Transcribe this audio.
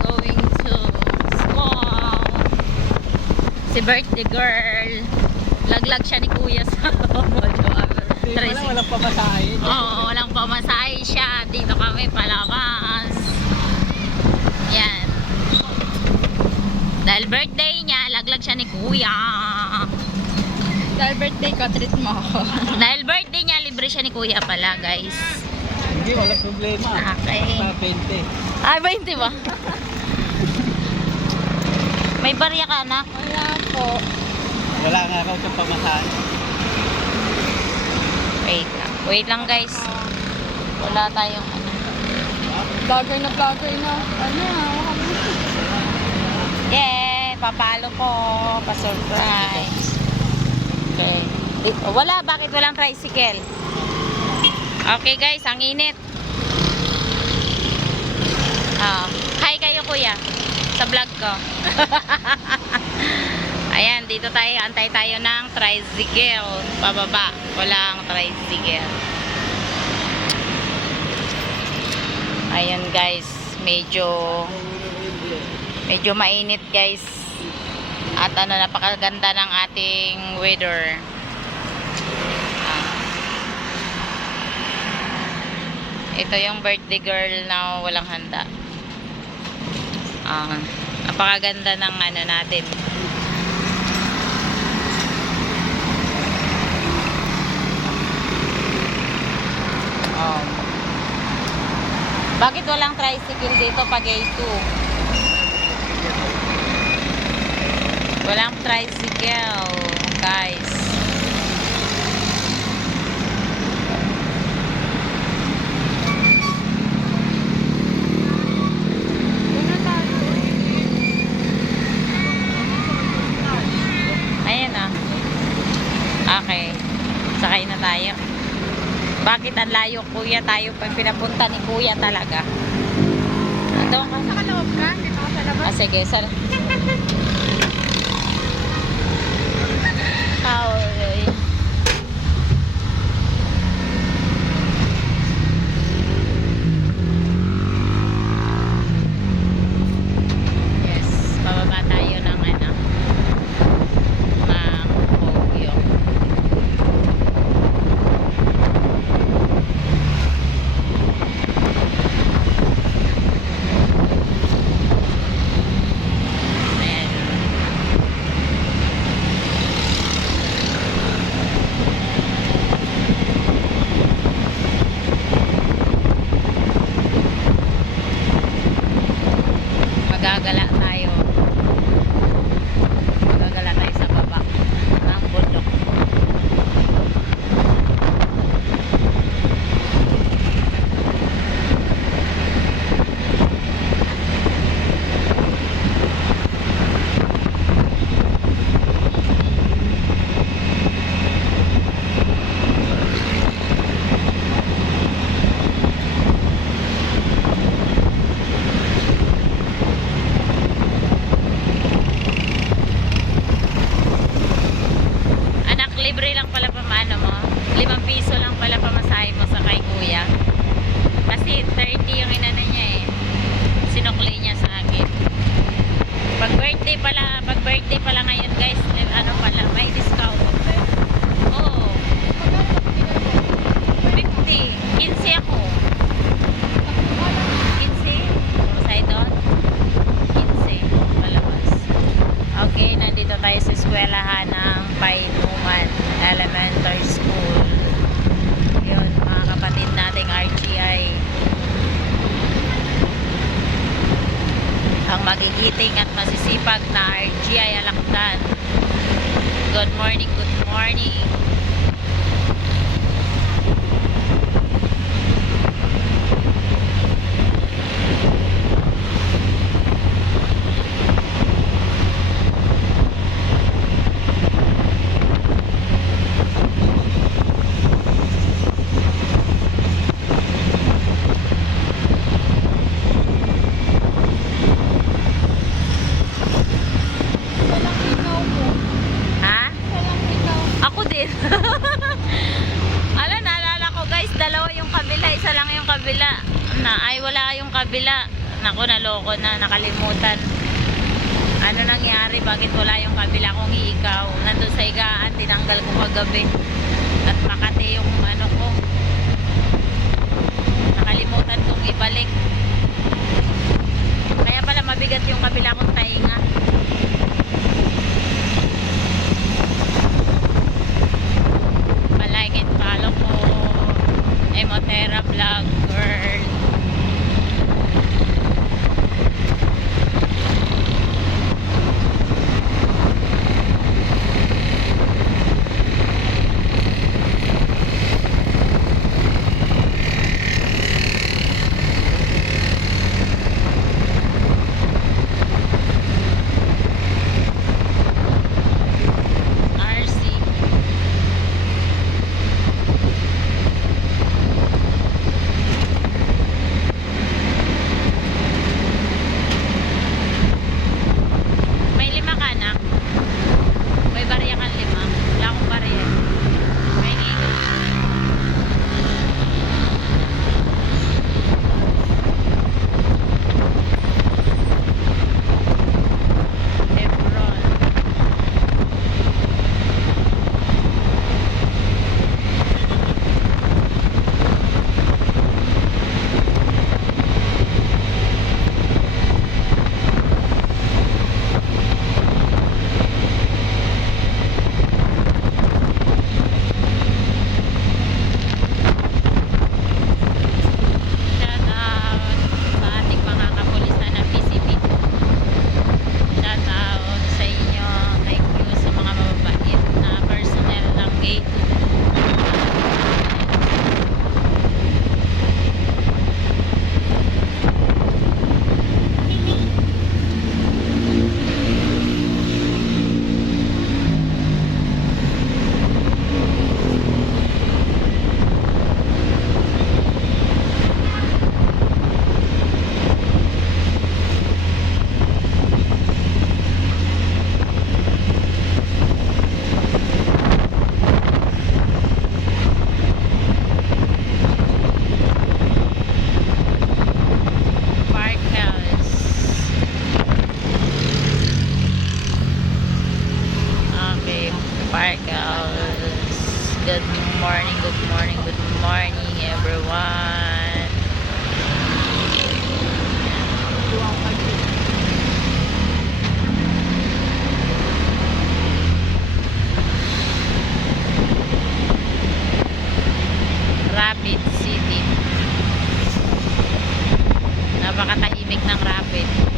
going to school. Si birthday girl. Laglag siya ni kuya sa mojo. Walang pamasahe. Oo, walang pamasahe siya. Dito kami palabas. Yan. Dahil birthday niya, laglag siya ni kuya. Dahil birthday ko, treat mo ako. Dahil birthday niya, libre siya ni kuya pala, guys. Hindi, walang problema. Okay. Basta 20. Ay, 20 ba? May barya ka, anak? Wala po. Wala nga raw sa pamasahe. Wait lang. Wait lang, guys. Wala tayong ano. Vlogger na. Ano Yeah! Papalo ko. Pa-surprise. Okay. Wala. Bakit walang tricycle? Okay, guys. Ang init. Hi kayo, kuya. Sa vlog ko. Ayan, dito tayo. Antay tayo ng tricycle. Pababa. Walang tricycle. Ayan, guys. Medyo mainit, guys. At napakaganda ng ating weather. Ito yung birthday girl na walang handa. Napakaganda ng natin. Bakit walang tricycle dito pag A2? Walang tricycle, guys. Ayan na. Okay. Sakay na tayo. Bakit ang layo, kuya? Tayo pag pinapunta ni kuya talaga. Doon ka. Sa kaloob ka? Dito ka sa labas? Sige. Okay. Yes. Bababa tayo ng ng Baguio. Magagala tayo sa baba ng bundok. Libre lang pala pamaano mo. 5 piso lang pala pamasahe mo sa kay kuya. Kasi 30 yung inano niya eh. Sinukli niya sa akin. Pag birthday pala ngayon, guys, pala, may discount. Oo. 50. 15 ako. 15? Masay doon? 15. Palabas. Okay, nandito tayo sa eskwelahan ng Painuman Elementary School. Yun, mga kapatid nating RGI. Ang magigiting at masisipag na RGI Alakdan. Good morning, good morning. Ala, naalala ko, guys, dalawa yung kabila, isa lang yung kabila. Ay wala yung kabila. Naku, naloko na, nakalimutan. Ano nangyari? Bakit wala yung kabila kung ikaw? Nandun sa higaan, tinanggal ko kagabi. At Makati yung ano ko. Nakalimutan kong ibalik. Kaya pala mabigat yung kabila kong tainga. Palike and follow ko. Emotera Vlog Girl. RC. May 5 ka na? May barya kang 5? Wala akong barya. May nito. Hebron. Shout out sa ating mga kapulisan ng PCP. Shout out sa inyo. Thank you sa mga mababait na personnel ng gate. Park House. Okay, Park House. Good morning, good morning, good morning everyone. Rapid City. Napakatahimik ng Rapid.